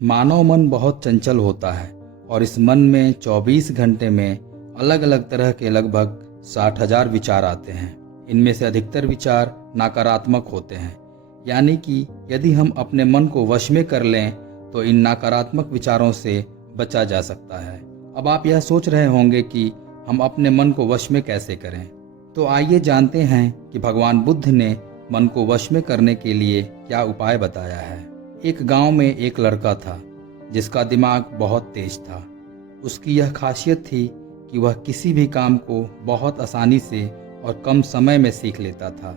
मानव मन बहुत चंचल होता है और इस मन में 24 घंटे में अलग अलग तरह के लगभग 60,000 विचार आते हैं। इनमें से अधिकतर विचार नकारात्मक होते हैं, यानी कि यदि हम अपने मन को वश में कर लें तो इन नकारात्मक विचारों से बचा जा सकता है। अब आप यह सोच रहे होंगे कि हम अपने मन को वश में कैसे करें, तो आइए जानते हैं कि भगवान बुद्ध ने मन को वश में करने के लिए क्या उपाय बताया है। एक गांव में एक लड़का था जिसका दिमाग बहुत तेज था। उसकी यह खासियत थी कि वह किसी भी काम को बहुत आसानी से और कम समय में सीख लेता था,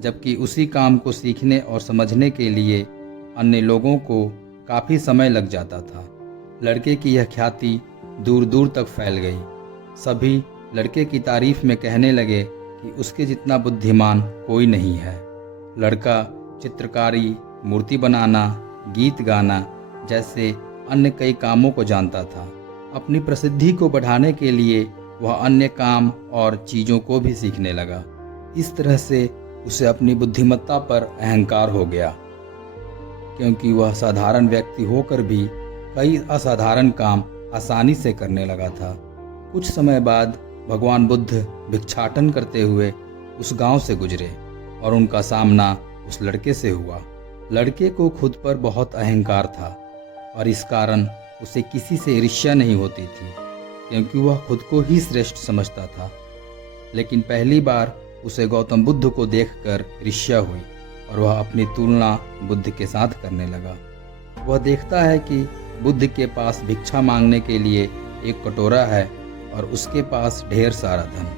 जबकि उसी काम को सीखने और समझने के लिए अन्य लोगों को काफ़ी समय लग जाता था। लड़के की यह ख्याति दूर दूर तक फैल गई। सभी लड़के की तारीफ में कहने लगे कि उसके जितना बुद्धिमान कोई नहीं है। लड़का चित्रकारी, मूर्ति बनाना, गीत गाना जैसे अन्य कई कामों को जानता था। अपनी प्रसिद्धि को बढ़ाने के लिए वह अन्य काम और चीज़ों को भी सीखने लगा। इस तरह से उसे अपनी बुद्धिमत्ता पर अहंकार हो गया, क्योंकि वह साधारण व्यक्ति होकर भी कई असाधारण काम आसानी से करने लगा था। कुछ समय बाद भगवान बुद्ध भिक्षाटन करते हुए उस गांव से गुजरे और उनका सामना उस लड़के से हुआ। लड़के को खुद पर बहुत अहंकार था और इस कारण उसे किसी से ईर्ष्या नहीं होती थी, क्योंकि वह खुद को ही श्रेष्ठ समझता था। लेकिन पहली बार उसे गौतम बुद्ध को देखकर ईर्ष्या हुई और वह अपनी तुलना बुद्ध के साथ करने लगा। वह देखता है कि बुद्ध के पास भिक्षा मांगने के लिए एक कटोरा है और उसके पास ढेर सारा धन।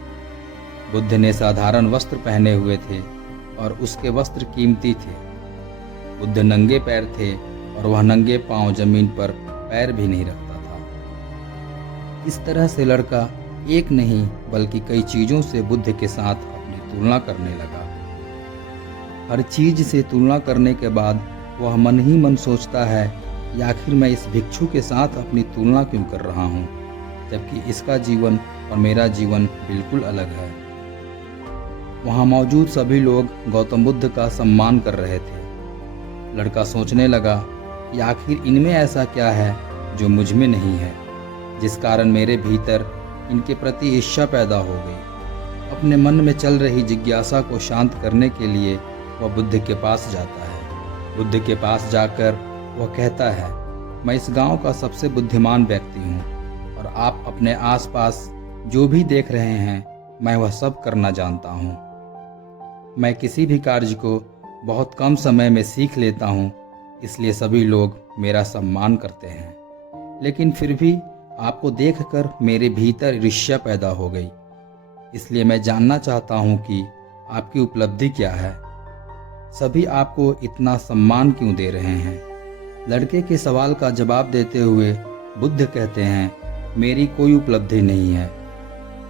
बुद्ध ने साधारण वस्त्र पहने हुए थे और उसके वस्त्र कीमती थे। बुद्ध नंगे पैर थे और वह नंगे पांव जमीन पर पैर भी नहीं रखता था। इस तरह से लड़का एक नहीं बल्कि कई चीजों से बुद्ध के साथ अपनी तुलना करने लगा। हर चीज से तुलना करने के बाद वह मन ही मन सोचता है कि आखिर मैं इस भिक्षु के साथ अपनी तुलना क्यों कर रहा हूँ, जबकि इसका जीवन और मेरा जीवन बिल्कुल अलग है। वहाँ मौजूद सभी लोग गौतम बुद्ध का सम्मान कर रहे थे। लड़का सोचने लगा कि आखिर इनमें ऐसा क्या है जो मुझ में नहीं है, जिस कारण मेरे भीतर इनके प्रति ईर्ष्या पैदा हो गई। अपने मन में चल रही जिज्ञासा को शांत करने के लिए वह बुद्ध के पास जाता है। बुद्ध के पास जाकर वह कहता है, मैं इस गांव का सबसे बुद्धिमान व्यक्ति हूँ और आप अपने आसपास जो भी देख रहे हैं मैं वह सब करना जानता हूँ। मैं किसी भी कार्य को बहुत कम समय में सीख लेता हूँ, इसलिए सभी लोग मेरा सम्मान करते हैं। लेकिन फिर भी आपको देखकर मेरे भीतर ईर्ष्या पैदा हो गई, इसलिए मैं जानना चाहता हूँ कि आपकी उपलब्धि क्या है। सभी आपको इतना सम्मान क्यों दे रहे हैं? लड़के के सवाल का जवाब देते हुए बुद्ध कहते हैं, मेरी कोई उपलब्धि नहीं है,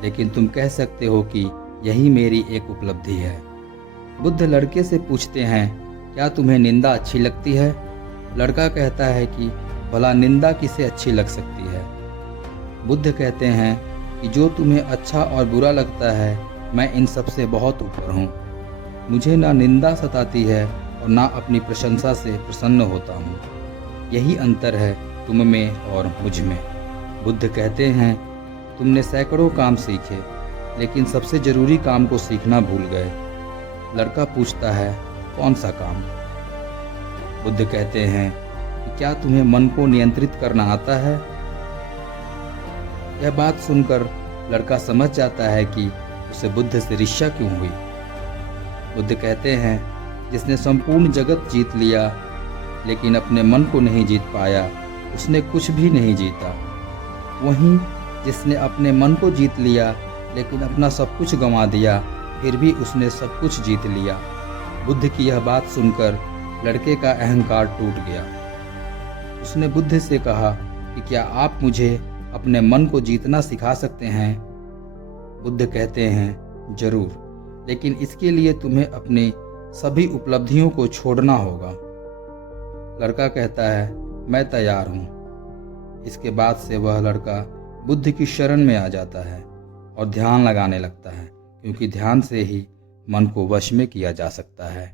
लेकिन तुम कह सकते हो कि यही मेरी एक उपलब्धि है। बुद्ध लड़के से पूछते हैं, क्या तुम्हें निंदा अच्छी लगती है? लड़का कहता है कि भला निंदा किसे अच्छी लग सकती है? बुद्ध कहते हैं कि जो तुम्हें अच्छा और बुरा लगता है, मैं इन सब से बहुत ऊपर हूँ। मुझे ना निंदा सताती है और ना अपनी प्रशंसा से प्रसन्न होता हूँ। यही अंतर है तुम में और मुझ में। बुद्ध कहते हैं, तुमने सैकड़ों काम सीखे, लेकिन सबसे जरूरी काम को सीखना भूल गए। लड़का पूछता है, कौन सा काम? बुद्ध कहते हैं कि क्या तुम्हें मन को नियंत्रित करना आता है? यह बात सुनकर लड़का समझ जाता है कि उसे बुद्ध से ईर्ष्या क्यों हुई। बुद्ध कहते हैं, जिसने संपूर्ण जगत जीत लिया लेकिन अपने मन को नहीं जीत पाया, उसने कुछ भी नहीं जीता। वहीं जिसने अपने मन को जीत लिया लेकिन अपना सब कुछ गंवा दिया, फिर भी उसने सब कुछ जीत लिया। बुद्ध की यह बात सुनकर लड़के का अहंकार टूट गया। उसने बुद्ध से कहा कि क्या आप मुझे अपने मन को जीतना सिखा सकते हैं? बुद्ध कहते हैं, जरूर, लेकिन इसके लिए तुम्हें अपनी सभी उपलब्धियों को छोड़ना होगा। लड़का कहता है, मैं तैयार हूँ। इसके बाद से वह लड़का बुद्ध की शरण में आ जाता है और ध्यान लगाने लगता है, क्योंकि ध्यान से ही मन को वश में किया जा सकता है।